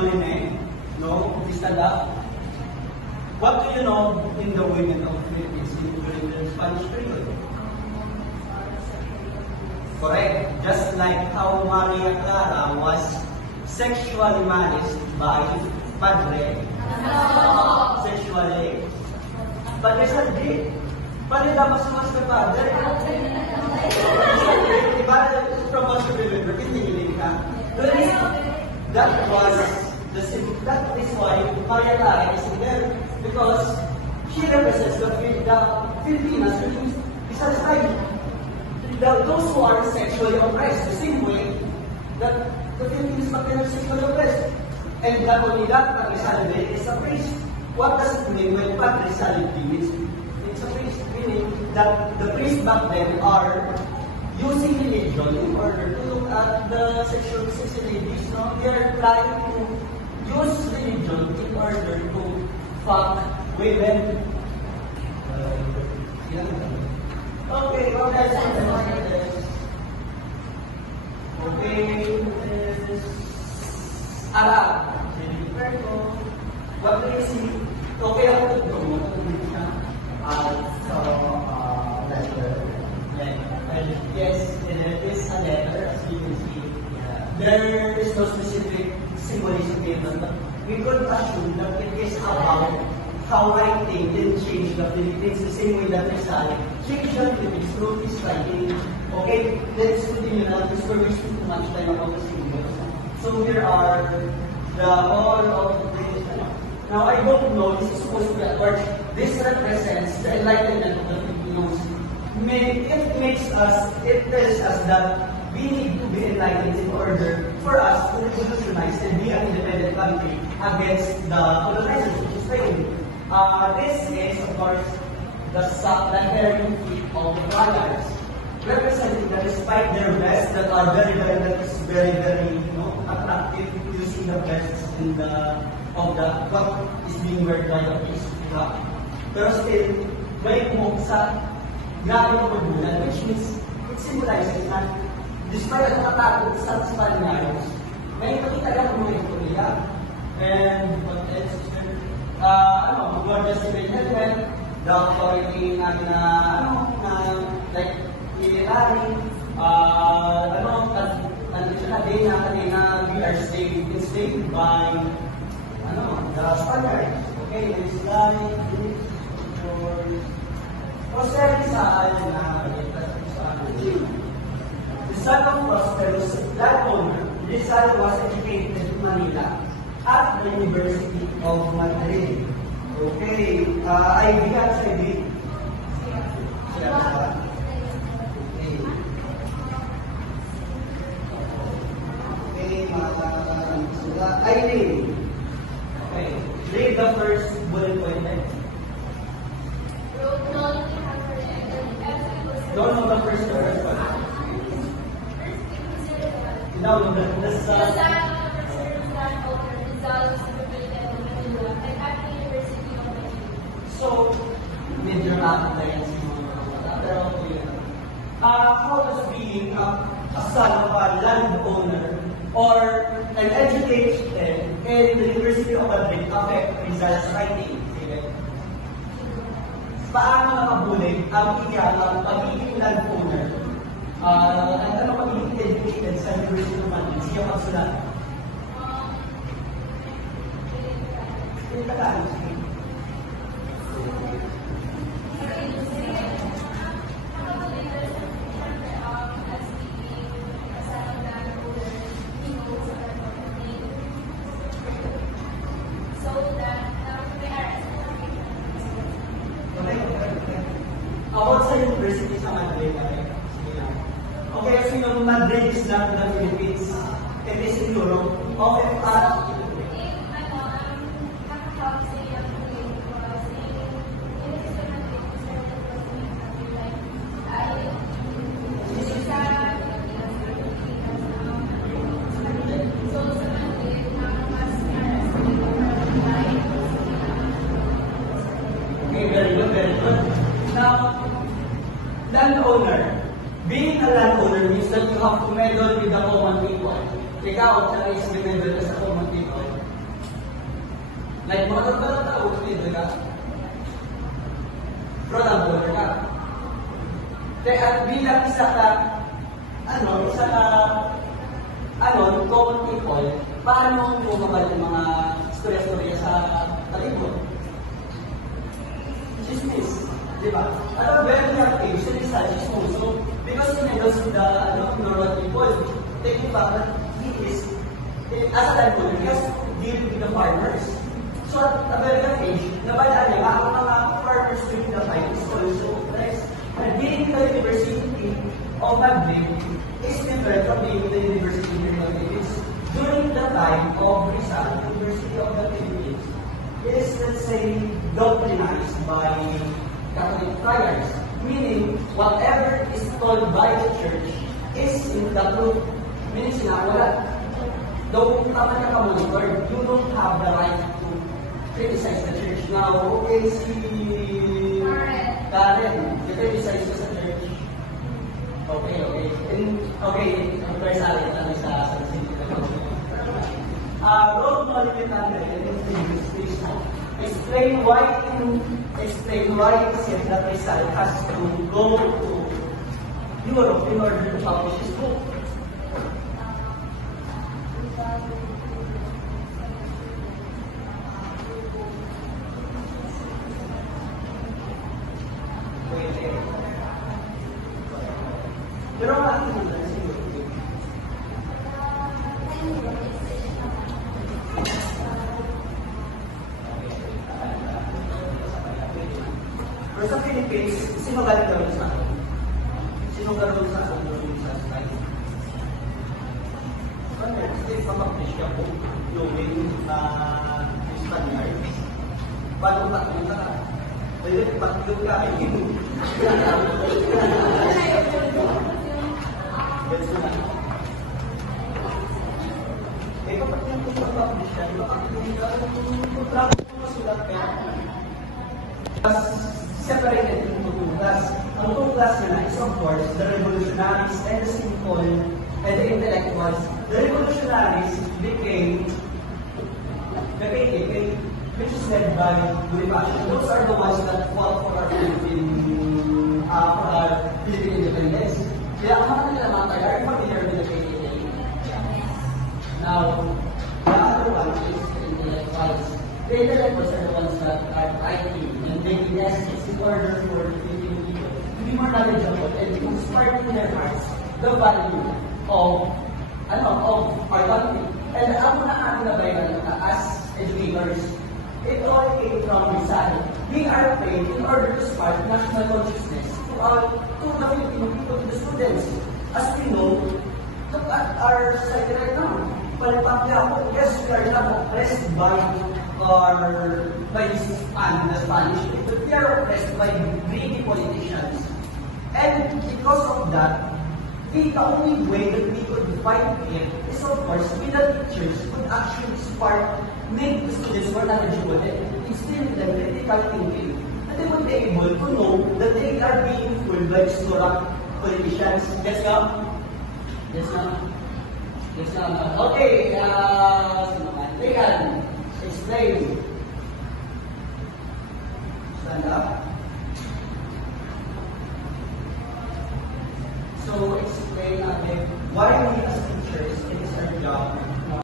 Marine? No? Istada? What do you know in the women of Philippines during the Spanish period? Correct. Just like how Maria Clara was sexually managed by Padre. Sexually. Padre Saldi. Padre dapat sumas ka Padre. Diba? From what you remember, hindi ka. That is why Maria Clara is there. Because she represents the Filipinas, which is satisfied. Those who are sexually oppressed, the same way that the Philippines are sexually oppressed. And not only that, Padre Saldi is a priest. What does it mean when Padre Saldi means? It's a priest, meaning that the priests back then are using religion in order to look at the sexual ladies. No? They are trying to use religion in order to fuck women. Okay, what else? Okay, Arab. What do you see? Okay, ako ito. Letter. Yes, it is a letter, as you can see. There is no specific symbolism given, but we could assume that it is about how writing can change the Philippines, the same way that Rizal changed the Philippines through his writing. Okay, let's continue now because we're wasting too much time about the symbols. So here are all of this. Now I don't know, this is supposed to be a word. This represents the enlightenment of the Filipinos. It tells us that we need to be enlightened in order for us to revolutionize and be an independent country against the colonizers, which is Spain. This is, of course, the Hungarian fleet of the Magyars, representing that despite their vests that are very, attractive, using the vests in of what is being worn by the priest. Pero still, may sa grabe ng pagbulan, which means it symbolizes that despite ang katakot sa Spaniards, may nakita lang mo yung Korea. And what else? Gorgeous element, the authority like military, we are enslaved by the Spaniards. Okay, Islamic, prosperity sa the son of prosperous landowner, Rizal was educated in Manila at the University of Madrid. Okay, IB at IB. Eileen. Okay, read the first bullet point then. Don't know the first one. No, the son. So, medyo nakakatayin si mga pero how does being a son of a landowner or an educated in the University of Madrid affect Rizal's writing? Paano nakabulig ang pagiging landowner ang pagiging educated sa University of Madrid siya magsulat? Yung katahan siya. About sa university sa Madrid, okay, so yung Madrid is not the Philippines, it is in Europe. Okay, very good, very good. Now, landowner. Being a landowner means that you have to meddle with the common people. Ikaw, at least, meddle ka sa common people. Like, mga nagbalang tao, leader ka. Pronable ka. Kaya bilang isa ka, common people, paano mo mabal yung mga storya-storya sa palibot? Chismis, di ba? At very young age, it is chismis. So, because he knows the normal people, take it back that he is, as a landowner, he has to deal with the farmers. So, at a very young age, nabalaan niya, ang mga farmers with the fight is also nice. And being in the University of Madrid is different from being in the University of the Philippines. During the time of Rizal, University of the Philippines is, let's say, doctrinized by Catholic friars, meaning whatever is told by the church is in the truth. Meaning sinawala. Though tama na ka-monitor, you don't have the right to criticize the church. Now, okay, si Karen, you criticize sa church. Okay. There's a sa Rome Monumental explain why it said that Rizal has to go to Europe in order to publish his book. Pero sa Philippines, sino galing gawin sa akin? Sino gawin sa akin sa slide? Hindi pa mag-fish ka po yung Spaniards. Bago tatlong ka, pwede tatlong ka ay gino. Gets mo na? Eh, kapag yung mag-fish ka, yung kontrako mo masulat ka, separated into two classes. Ang two classes na is, of course, the revolutionaries and the simple and the intellectuals. The revolutionaries became the KKK, which is led by Bonifacio. Those are the ones that fought for our Philippine independence. Kaya ang mga nila mga tayo, are you familiar with the KKK? Now, the other one is the intellectuals. The intellectuals are the ones that are writing and making essays in order for the Filipino people to be more knowledgeable and to spark in their hearts the value of our country. And ako na ating nabayan as educators, it all came from Rizal. We are trained in order to spark national consciousness to the Filipino people, to the students. As we know, look at our society right now. Yes, we are not oppressed by the Spanish, but we are oppressed by greedy politicians. And because of that, the only way that we could fight it is, of course, with the teachers could actually make the students more knowledgeable and instill in them critical thinking. And they would be able to know that they are being fooled by these corrupt politicians. Yes, nga? Okay,